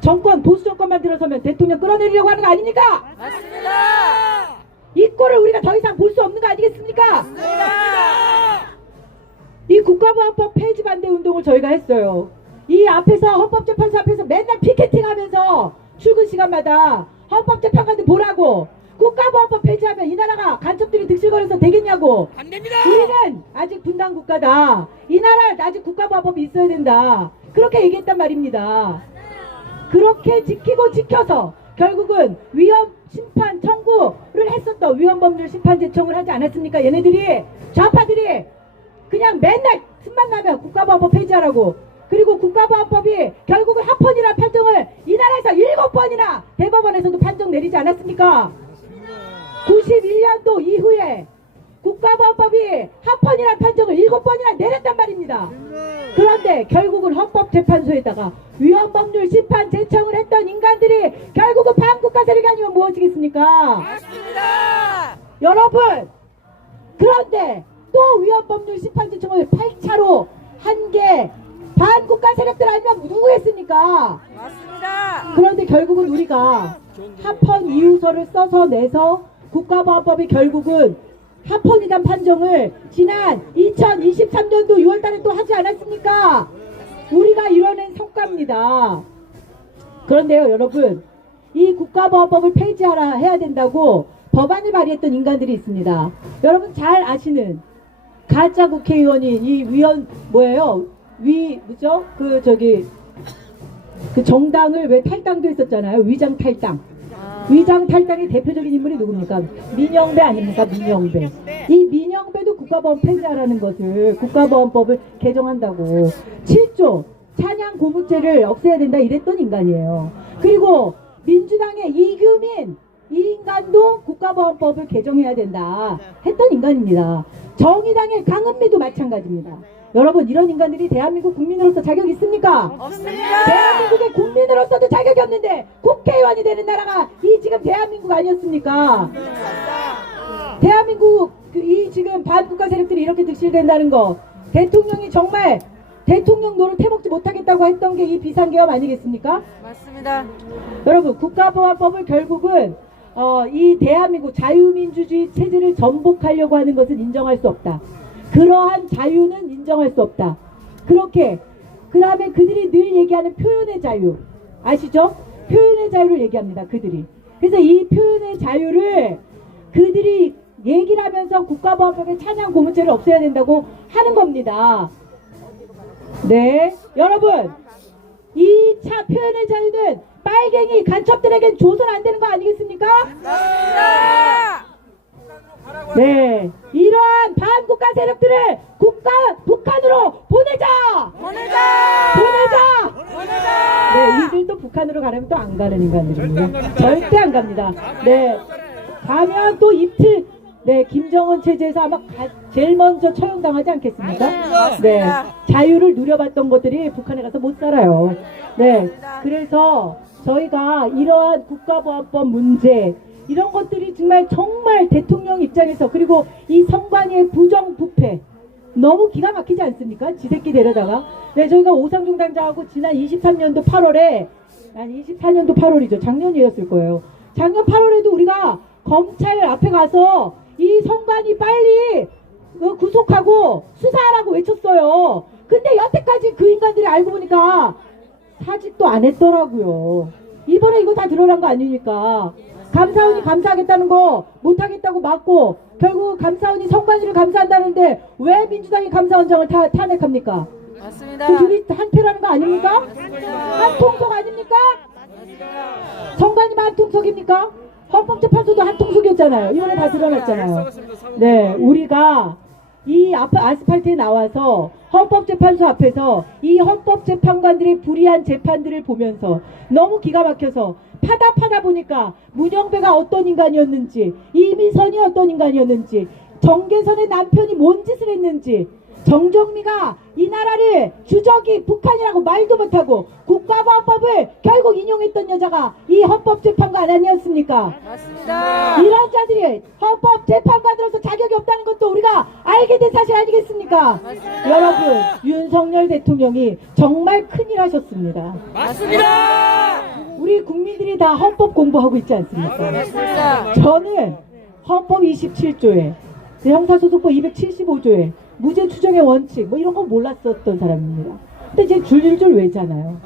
정권 보수 정권만 들어서면 대통령 끌어내리려고 하는 거 아닙니까? 맞습니다. 이 꼴을 우리가 더 이상 볼 수 없는 거 아니겠습니까? 맞습니다. 이 국가보안법 폐지 반대 운동을 저희가 했어요. 이 앞에서 헌법재판소 앞에서 맨날 피켓팅하면서 출근 시간마다 헌법재판관들 보라고 국가보안법 폐지하면 이 나라가 간첩들이 득실거려서 되겠냐고. 안 됩니다. 우리는 아직 분단 국가다. 이 나라 아직 국가보안법이 있어야 된다. 그렇게 얘기했단 말입니다. 그렇게 지키고 지켜서 결국은 위헌 심판 청구를 했었던 위헌법률 심판 제청을 하지 않았습니까? 얘네들이 좌파들이 그냥 맨날 틈만 나면 국가보안법 폐지하라고. 그리고 국가보안법이 결국은 합헌이라는 판정을 이 나라에서 7번이나 대법원에서도 판정 내리지 않았습니까? 91년도 이후에 국가보안법이 합헌이라는 판정을 7번이나 내렸단 말입니다. 그런데 결국은 헌법재판소에다가 위헌법률 심판 제청을 했던 인간들이 결국은 반국가 세력이 아니면 무엇이겠습니까? 맞습니다. 여러분, 그런데 또 위헌법률 심판 제청을 8차로 한 게 반국가 세력들 아니면 누구겠습니까? 맞습니다. 그런데 결국은 우리가 합헌 이유서를 써서 내서 국가보안법이 결국은 합헌이란 판정을 지난 2023년도 6월달에 또 하지 않았습니까? 우리가 이뤄낸 성과입니다. 그런데요, 여러분, 이 국가보안법을 폐지하라 해야 된다고 법안을 발의했던 인간들이 있습니다. 여러분 잘 아시는 가짜 국회의원이 이 위원 뭐예요? 뭐죠? 그 정당을 왜 탈당도 했었잖아요. 위장 탈당. 위장 탈당의 대표적인 인물이 누굽니까? 민영배 아닙니까? 민영배. 이 민영배도 국가보안 폐지하라는 것을 국가보안법을 개정한다고 7조 찬양 고무죄를 없애야 된다 이랬던 인간이에요. 그리고 민주당의 이규민 이 인간도 국가보안법을 개정해야 된다 했던 인간입니다. 정의당의 강은미도 마찬가지입니다. 여러분 이런 인간들이 대한민국 국민으로서 자격이 있습니까? 없습니다. 대한민국의 국민으로서도 자격이 없는데 국회의원이 되는 나라가 이 지금 대한민국 아니었습니까? 대한민국 이 지금 반국가 세력들이 이렇게 득실된다는 거 대통령이 정말 대통령 노릇 해먹지 못하겠다고 했던 게 이 비상계엄 아니겠습니까? 맞습니다. 여러분 국가보안법을 결국은 이 대한민국 자유민주주의 체제를 전복하려고 하는 것은 인정할 수 없다. 그러한 자유는 인정할 수 없다. 그렇게 그 다음에 그들이 늘 얘기하는 표현의 자유 아시죠? 표현의 자유를 얘기합니다. 그들이. 그래서 이 표현의 자유를 그들이 얘기를 하면서 국가보안법의 찬양 고무죄를 없애야 된다고 하는 겁니다. 네, 여러분 이 표현의 자유는 빨갱이 간첩들에겐 줘서는 안 되는 거 아니겠습니까? 맞습니다. 네, 이러한 반국가 세력들을 북한으로 보내자! 보내자. 네, 이들도 북한으로 가려면 또 안 가는 인간들입니다. 절대 안 갑니다. 네, 가면 또 이틀, 네, 김정은 체제에서 아마 제일 먼저 처형당하지 않겠습니까? 네, 자유를 누려봤던 것들이 북한에 가서 못 살아요. 네, 그래서 저희가 이러한 국가보안법 문제, 이런 것들이 정말 대통령 입장에서 그리고 이 선관위의 부정부패 너무 기가 막히지 않습니까? 지새끼 데려다가 네 저희가 오상중 단장하고 지난 23년도 8월에 아니 24년도 8월이죠. 작년이었을 거예요. 작년 8월에도 우리가 검찰 앞에 가서 이 선관위 빨리 구속하고 수사하라고 외쳤어요. 근데 여태까지 그 인간들이 알고 보니까 사직도 안 했더라고요. 이번에 이거 다 드러난 거 아니니까 감사원이 감사하겠다는 거 못하겠다고 맞고 결국 감사원이 선관위를 감사한다는데 왜 민주당이 감사원장을 탄핵합니까? 맞습니다. 그 둘이 한패라는 거 아닙니까? 한통속 아닙니까? 선관위만 한통속입니까? 헌법재판소도 한통속이었잖아요. 이번에 다 드러났잖아요. 네, 우리가 이 아스팔트에 나와서 헌법재판소 앞에서 이 헌법재판관들의 불의한 재판들을 보면서 너무 기가 막혀서 파다 보니까 문영배가 어떤 인간이었는지 이미선이 어떤 인간이었는지 정계선의 남편이 뭔 짓을 했는지 정정미가 이 나라를 주적이 북한이라고 말도 못하고 국가보안법을 결국 인용했던 여자가 이 헌법재판관 아니었습니까? 맞습니다. 이런 자들이 헌법재판관으로서 자격이 없다는 것도 우리가 알게 된 사실 아니겠습니까? 맞습니다. 여러분 윤석열 대통령이 정말 큰일 하셨습니다. 맞습니다. 우리 국민들이 다 헌법 공부하고 있지 않습니까? 맞습니다. 저는 헌법 27조에 형사소송법 275조에 무죄 추정의 원칙 뭐 이런 거 몰랐었던 사람입니다. 근데 이제 줄줄줄 외잖아요.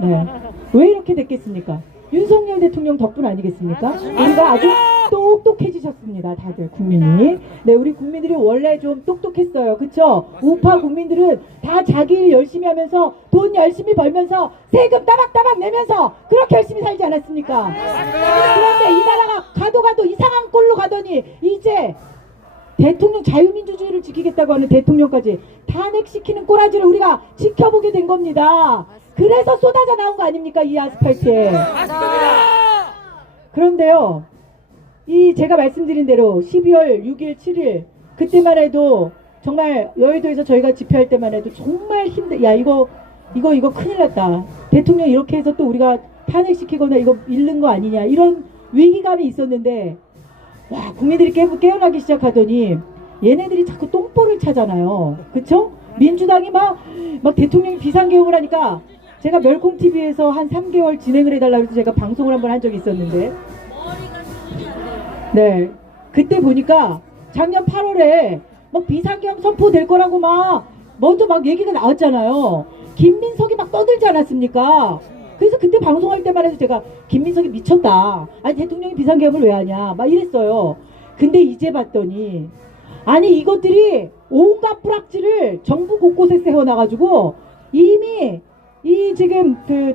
네. 왜 이렇게 됐겠습니까? 윤석열 대통령 덕분 아니겠습니까? 우리가 아주 똑똑해지셨습니다. 다들 국민이. 네, 우리 국민들이 원래 좀 똑똑했어요. 그쵸? 우파 국민들은 다 자기 일 열심히 하면서 돈 열심히 벌면서 세금 따박따박 내면서 그렇게 열심히 살지 않았습니까? 그런데 이 나라가 가도 이상한 꼴로 가더니 이제 대통령 자유민주주의를 지키겠다고 하는 대통령까지 탄핵시키는 꼬라지를 우리가 지켜보게 된 겁니다. 그래서 쏟아져 나온 거 아닙니까? 이 아스팔트에. 맞습니다. 그런데요, 이 제가 말씀드린 대로 12월 6일, 7일 그때만 해도 정말 여의도에서 저희가 집회할 때만 해도 정말 야 이거 큰일 났다. 대통령 이렇게 해서 또 우리가 탄핵시키거나 이거 잃는 거 아니냐 이런 위기감이 있었는데 와 국민들이 깨어나기 시작하더니 얘네들이 자꾸 똥볼을 차잖아요. 그쵸? 민주당이 막 대통령이 비상계엄을 하니까 제가 멸콩TV에서 한 3개월 진행을 해달라고 해서 제가 방송을 한번 한 적이 있었는데 네 그때 보니까 작년 8월에 막 비상계엄 선포될 거라고 먼저 얘기가 나왔잖아요. 김민석이 막 떠들지 않았습니까? 그래서 그때 방송할 때만 해도 제가 김민석이 미쳤다. 아니 대통령이 비상계엄을 왜 하냐 막 이랬어요. 근데 이제 봤더니 아니 이것들이 온갖 뿌락지를 정부 곳곳에 세워놔가지고 이미 이 지금 그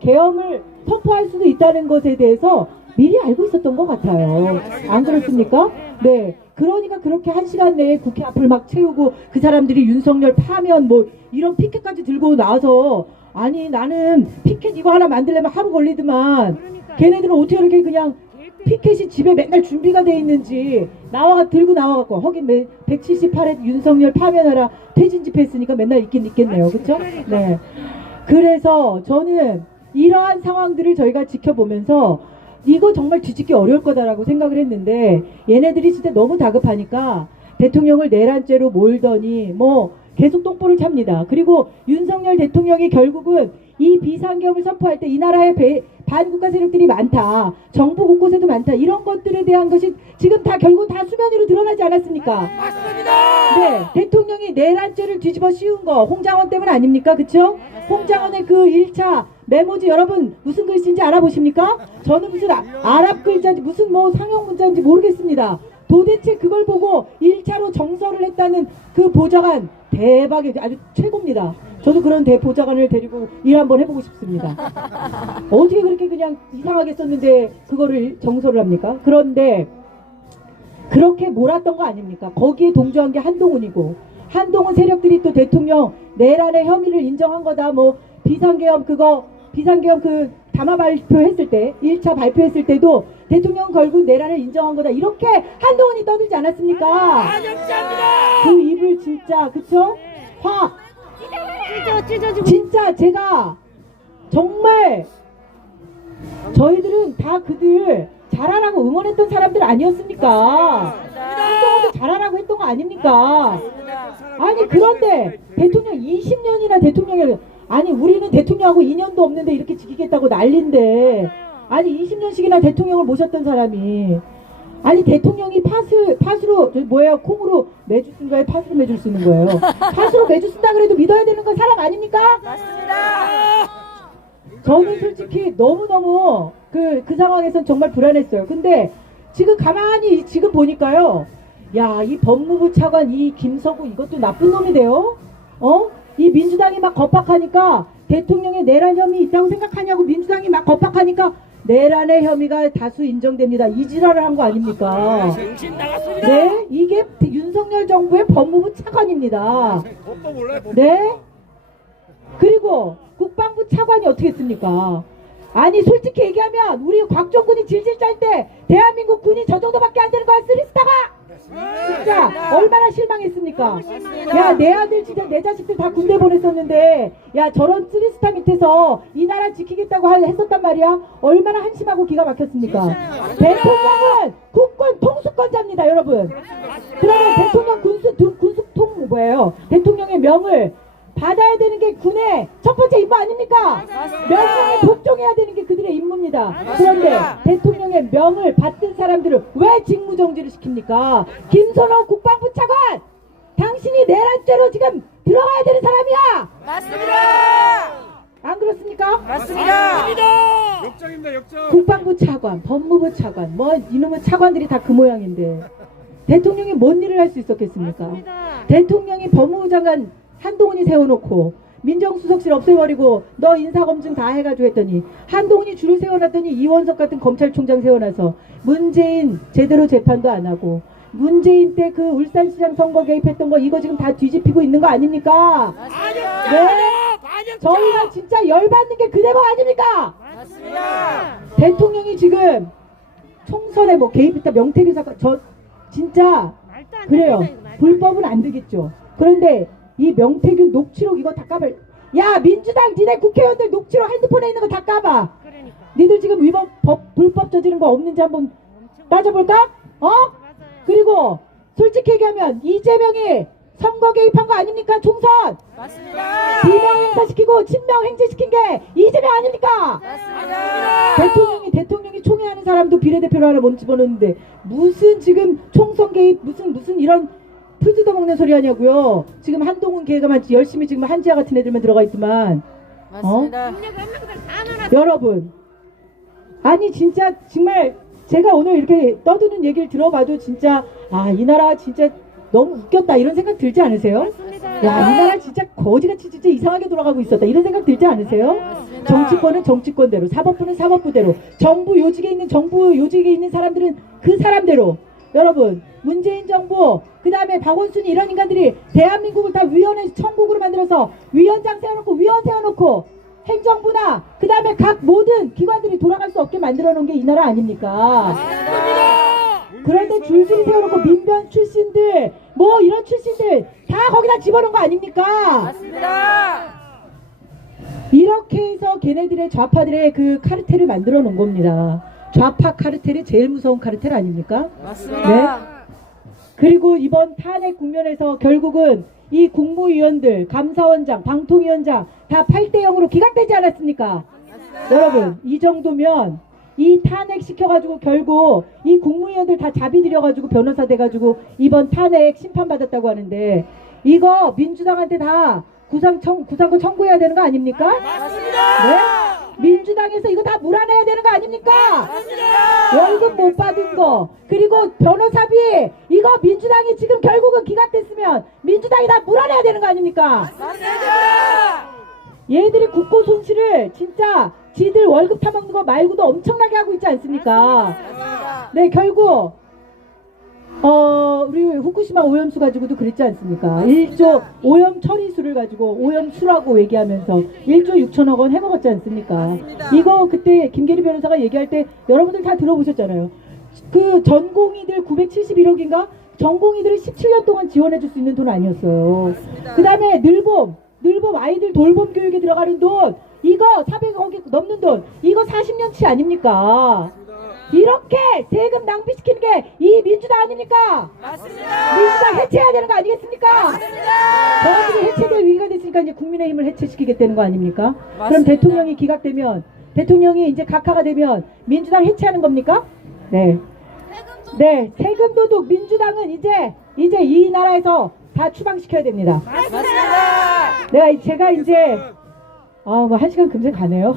계엄을 선포할 수도 있다는 것에 대해서 미리 알고 있었던 것 같아요. 안 그렇습니까? 네. 그러니까 그렇게 1시간 내에 국회 앞을 막 채우고 그 사람들이 윤석열 파면 뭐 이런 피켓까지 들고 나와서 아니 나는 피켓 이거 하나 만들려면 하루 걸리더만 걔네들은 어떻게 이렇게 그냥 피켓이 집에 맨날 준비가 돼 있는지 들고 나와갖고 하긴 178에 윤석열 파면하라 퇴진 집회 했으니까 맨날 있겠네요. 그쵸? 네. 그래서 저는 이러한 상황들을 저희가 지켜보면서 이거 정말 뒤집기 어려울 거다라고 생각을 했는데 얘네들이 진짜 너무 다급하니까 대통령을 내란죄로 몰더니 계속 똥볼을 찹니다. 그리고 윤석열 대통령이 결국은 이 비상계엄을 선포할 때 이 나라에 반국가 세력들이 많다. 정부 곳곳에도 많다. 이런 것들에 대한 것이 지금 결국 다 수면 위로 드러나지 않았습니까? 맞습니다. 네. 대통령이 내란죄를 뒤집어 씌운 거 홍장원 때문 아닙니까? 그쵸? 홍장원의 그 1차 메모지 여러분 무슨 글씨인지 알아보십니까? 저는 무슨 아랍 글자인지 무슨 상형 문자인지 모르겠습니다. 도대체 그걸 보고 1차로 정서를 했다는 그 보좌관 대박이죠. 아주 최고입니다. 저도 그런 대보좌관을 데리고 일 한번 해보고 싶습니다. 어떻게 그렇게 그냥 이상하게 썼는데 그거를 정서를 합니까? 그런데 그렇게 몰았던 거 아닙니까? 거기에 동조한 게 한동훈이고 한동훈 세력들이 또 대통령 내란의 혐의를 인정한 거다. 비상계엄 그 담화 발표했을 때 1차 발표했을 때도 대통령 결국 내란을 인정한 거다. 이렇게 한동훈이 떠들지 않았습니까? 그 입을 진짜 그쵸? 확 진짜 제가 정말 저희들은 다 그들 잘하라고 응원했던 사람들 아니었습니까? 한동훈도 잘하라고 했던 거 아닙니까? 아니 그런데 대통령 20년이나 대통령이 아니 우리는 대통령하고 2년도 없는데 이렇게 지키겠다고 난린데 아니 20년씩이나 대통령을 모셨던 사람이 아니 대통령이 팥으로 콩으로 매주 쓴 거예요? 팥으로 매주 쓰는 거예요? 팥으로 매주 쓴다 그래도 믿어야 되는 건 사람 아닙니까? 맞습니다. 저는 솔직히 너무너무 그 상황에선 정말 불안했어요. 근데 지금 가만히 지금 보니까요. 야, 이 법무부 차관 이 김서구 이것도 나쁜 놈이 돼요? 이 민주당이 막 겁박하니까 대통령의 내란 혐의 있다고 생각하냐고 민주당이 막 겁박하니까 내란의 혐의가 다수 인정됩니다. 이 지랄을 한 거 아닙니까? 네, 이게 윤석열 정부의 법무부 차관입니다. 네? 그리고 국방부 차관이 어떻게 했습니까? 아니 솔직히 얘기하면 우리 곽정군이 질질 짤 때 대한민국 군이 저 정도밖에 안 되는 거야 쓰리스타가! 진짜 얼마나 실망했습니까? 야 내 아들 진짜 내 자식들 다 군대 보냈었는데 야 저런 쓰리스타 밑에서 이 나라 지키겠다고 했었단 말이야. 얼마나 한심하고 기가 막혔습니까? 대통령은 국군 통수권자입니다 여러분. 그러면 대통령 군수통 뭐예요? 대통령의 명을 받아야 되는 게 군의 첫 번째 임무 아닙니까? 명령에 복종해야 되는 게 그들의 임무입니다. 그런데 대통령의 명을 받던 사람들을 왜 직무정지를 시킵니까? 김선호 국방부 차관! 당신이 내란죄로 지금 들어가야 되는 사람이야. 맞습니다. 안 그렇습니까? 맞습니다. 역정입니다, 역정. 국방부 차관, 법무부 차관, 뭐 이놈의 차관들이 다 그 모양인데 대통령이 뭔 일을 할 수 있었겠습니까? 대통령이 법무부 장관 한동훈이 세워놓고 민정수석실 없애버리고 너 인사검증 다 해가지고 했더니 한동훈이 줄을 세워놨더니 이원석 같은 검찰총장 세워놔서 문재인 제대로 재판도 안 하고 문재인 때 그 울산시장 선거 개입했던 거 이거 지금 다 뒤집히고 있는 거 아닙니까? 맞습니다. 네, 저희가 진짜 열받는 게 그 대목 아닙니까? 맞습니다. 대통령이 지금 총선에 뭐 개입했다 명태균 사건 저 진짜 그래요. 불법은 안 되겠죠. 그런데 이 명태균 녹취록 이거 다 까봐. 야 민주당 니네 국회의원들 녹취록 핸드폰에 있는 거 다 까봐. 니들 지금 위법 불법 저지른 거 없는지 한번 따져볼까? 어? 그리고 솔직히 얘기하면 이재명이 선거 개입한 거 아닙니까? 총선 맞습니다. 비명 행사시키고 친명 행진시킨 게 이재명 아닙니까? 맞습니다. 대통령이 총회하는 사람도 비례대표로 하나 못 집어넣는데 무슨 지금 총선 개입 무슨 이런 풀 뜯어먹는 소리 하냐고요. 지금 한동훈 계획만 열심히 지금 한지아 같은 애들만 들어가 있지만 맞습니다. 여러분 아니 진짜 정말 제가 오늘 이렇게 떠드는 얘기를 들어봐도 진짜 아 이 나라 진짜 너무 웃겼다 이런 생각 들지 않으세요? 야 이 나라 진짜 거지같이 진짜 이상하게 돌아가고 있었다 이런 생각 들지 않으세요? 맞습니다. 정치권은 정치권대로 사법부는 사법부대로 정부 요직에 있는 사람들은 그 사람대로 여러분 문재인 정부 그 다음에 박원순 이런 인간들이 대한민국을 다 위원회 천국으로 만들어서 위원장 세워놓고 위원 세워놓고 행정부나 그 다음에 각 모든 기관들이 돌아갈 수 없게 만들어 놓은 게 이 나라 아닙니까? 그런데 줄줄이 세워놓고 민변 출신들 뭐 이런 출신들 다 거기다 집어넣은 거 아닙니까? 맞습니다. 이렇게 해서 걔네들의 좌파들의 그 카르텔을 만들어 놓은 겁니다. 좌파 카르텔이 제일 무서운 카르텔 아닙니까? 맞습니다. 그리고 이번 탄핵 국면에서 결국은 이 국무위원들, 감사원장, 방통위원장 다 8대 0으로 기각되지 않았습니까? 여러분 이 정도면 이 탄핵 시켜가지고 결국 이 국무위원들 다 자비 들여가지고 변호사 돼가지고 이번 탄핵 심판받았다고 하는데 이거 민주당한테 다 구상권 청구해야 되는 거 아닙니까? 네? 민주당에서 이거 다 물어내야 되는 거 아닙니까? 월급 못 받은 거 그리고 변호사비 이거 민주당이 지금 결국은 기각됐으면 민주당이 다 물어내야 되는 거 아닙니까? 얘들이 국고 손실을 진짜 지들 월급 타먹는 거 말고도 엄청나게 하고 있지 않습니까? 네 결국 우리 후쿠시마 오염수 가지고도 그랬지 않습니까? 1조 오염 처리수를 가지고 오염수라고 얘기하면서 1조 6천억 원 해먹었지 않습니까? 맞습니다. 이거 그때 김계리 변호사가 얘기할 때 여러분들 다 들어보셨잖아요. 그 전공의들 971억인가? 전공의들을 17년 동안 지원해 줄 수 있는 돈 아니었어요. 그 다음에 늘봄 아이들 돌봄 교육에 들어가는 돈 이거 400억이 넘는 돈 이거 40년치 아닙니까? 이렇게 세금 낭비시키는 게 이 민주당 아닙니까? 민주당 해체해야 되는 거 아니겠습니까? 저희들이 해체될 위기가 됐으니까 이제 국민의힘을 해체시키겠다는 거 아닙니까? 그럼 맞습니다. 대통령이 기각되면 대통령이 이제 각하가 되면 민주당 해체하는 겁니까? 네. 네, 세금 도둑 민주당은 이제 이 나라에서 다 추방시켜야 됩니다. 맞습니다. 제가 이제 뭐 1시간 금세 가네요.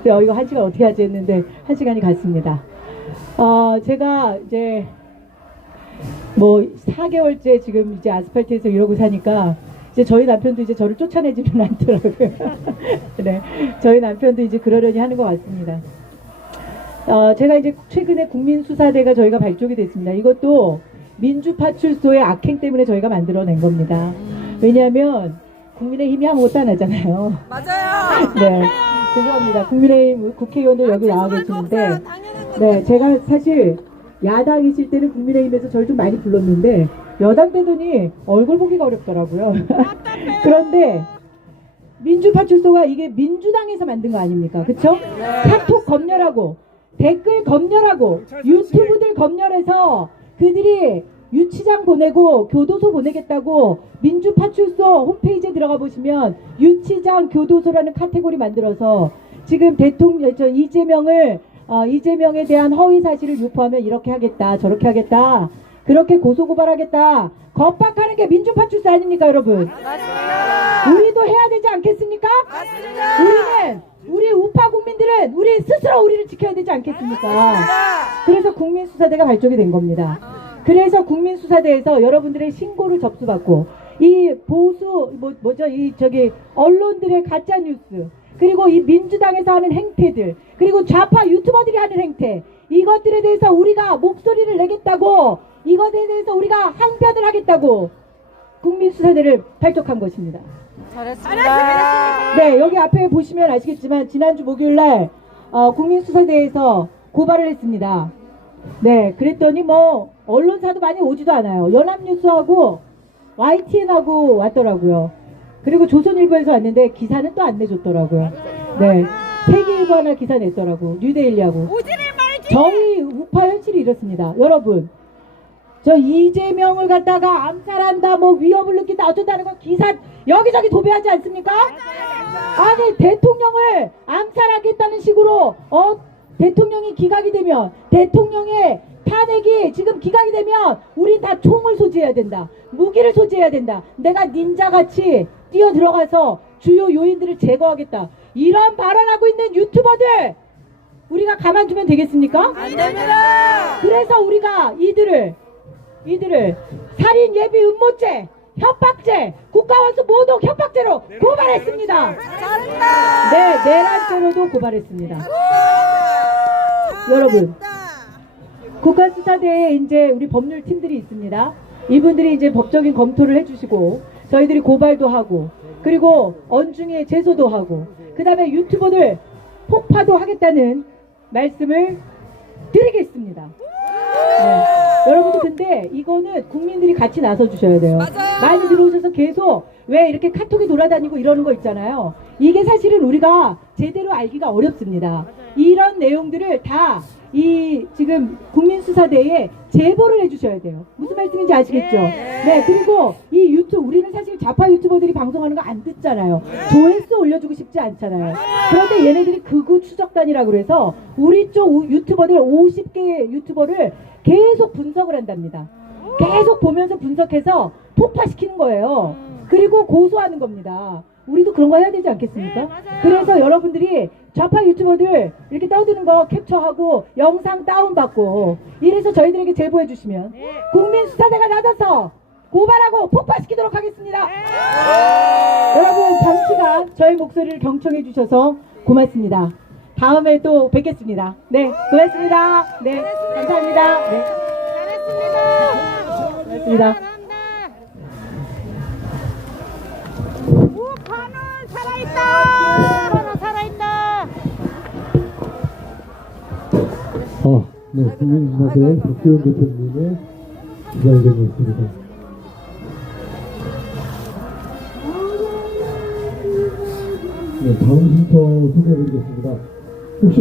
이거 1시간 어떻게 하지 했는데 1시간이 갔습니다. 제가 이제 뭐 4개월째 지금 이제 아스팔트에서 이러고 사니까 이제 저희 남편도 이제 저를 쫓아내지는 않더라고요. 네, 저희 남편도 이제 그러려니 하는 것 같습니다. 제가 이제 최근에 국민수사대가 저희가 발족이 됐습니다. 이것도 민주파출소의 악행 때문에 저희가 만들어낸 겁니다. 왜냐하면 국민의힘이 아무것도 안 하잖아요. 맞아요. 네, 죄송합니다. 국민의힘 국회의원도 여기 나와 계시는데, 네, 제가 사실 야당이실 때는 국민의힘에서 저를 좀 많이 불렀는데 여당 되더니 얼굴 보기가 어렵더라고요. 그런데 민주파출소가 이게 민주당에서 만든 거 아닙니까? 그쵸? 카톡 검열하고 댓글 검열하고 유튜브들 검열해서 그들이 유치장 보내고 교도소 보내겠다고 민주파출소 홈페이지에 들어가 보시면 유치장 교도소라는 카테고리 만들어서 지금 대통령 이재명에 대한 허위 사실을 유포하면 이렇게 하겠다 저렇게 하겠다 그렇게 고소고발하겠다. 겁박하는 게 민주파출소 아닙니까, 여러분? 맞습니다. 우리도 해야 되지 않겠습니까? 맞습니다. 우리 우파 국민들은 우리 스스로 우리를 지켜야 되지 않겠습니까? 맞습니다. 그래서 국민수사대가 발족이 된 겁니다. 그래서 국민수사대에서 여러분들의 신고를 접수받고 이 보수 언론들의 가짜 뉴스, 그리고 이 민주당에서 하는 행태들, 그리고 좌파 유튜버들이 하는 행태, 이것들에 대해서 우리가 목소리를 내겠다고, 이것에 대해서 우리가 항변을 하겠다고 국민수사대를 발족한 것입니다. 잘했습니다. 네, 여기 앞에 보시면 아시겠지만 지난주 목요일날 국민수사대에서 고발을 했습니다. 네, 그랬더니 뭐 언론사도 많이 오지도 않아요. 연합뉴스하고 YTN하고 왔더라고요. 그리고 조선일보에서 왔는데 기사는 또 안 내줬더라고요. 네, 세계일보 하나 기사 냈더라고. 뉴데일리하고. 저희 우파 현실이 이렇습니다. 여러분, 저 이재명을 갖다가 암살한다, 뭐 위협을 느낀다, 어쩐다는 건 기사 여기저기 도배하지 않습니까? 아니, 대통령을 암살하겠다는 식으로 대통령이 기각이 되면, 대통령의 탄핵이 지금 기각이 되면 우린 다 총을 소지해야 된다, 무기를 소지해야 된다, 내가 닌자같이 뛰어 들어가서 주요 요인들을 제거하겠다, 이런 발언하고 있는 유튜버들 우리가 가만두면 되겠습니까? 안 됩니다. 그래서 우리가 이들을 살인 예비 음모죄, 협박죄, 국가원수 모독 협박죄로 고발했습니다. 잘했다. 네, 내란죄로도 고발했습니다. 여러분, 국가수사대에 이제 우리 법률팀들이 있습니다. 이분들이 이제 법적인 검토를 해주시고 저희들이 고발도 하고, 그리고 언중에 제소도 하고, 그 다음에 유튜버들 폭파도 하겠다는 말씀을 드리겠습니다. 네. 여러분들, 근데 이거는 국민들이 같이 나서 주셔야 돼요. 맞아요. 많이 들어오셔서 계속 왜 이렇게 카톡이 돌아다니고 이러는 거 있잖아요. 이게 사실은 우리가 제대로 알기가 어렵습니다. 이런 내용들을 다 이 지금 국민수사대에 제보를 해주셔야 돼요. 무슨 말씀인지 아시겠죠? 네. 그리고 이 유튜브, 우리는 사실 좌파 유튜버들이 방송하는 거 안 듣잖아요. 조회수 올려주고 싶지 않잖아요. 그런데 얘네들이 극우 추적단이라고 그래서 우리 쪽 유튜버들 50개 유튜버를 계속 분석을 한답니다. 계속 보면서 분석해서 폭파시키는 거예요. 그리고 고소하는 겁니다. 우리도 그런 거 해야 되지 않겠습니까? 그래서 여러분들이 좌파 유튜버들 이렇게 떠드는 거 캡처하고 영상 다운받고 이래서 저희들에게 제보해 주시면 국민수사대가 나서서 고발하고 폭파시키도록 하겠습니다. 여러분, 잠시간 저희 목소리를 경청해 주셔서 고맙습니다. 다음에 또 뵙겠습니다. 네, 고맙습니다. 네, 감사합니다. 네, 고맙습니다. 네, 국민수사대 박지원 대표님의 기자회견이 있습니다. 네, 다음 순서 소개해드리겠습니다. 혹시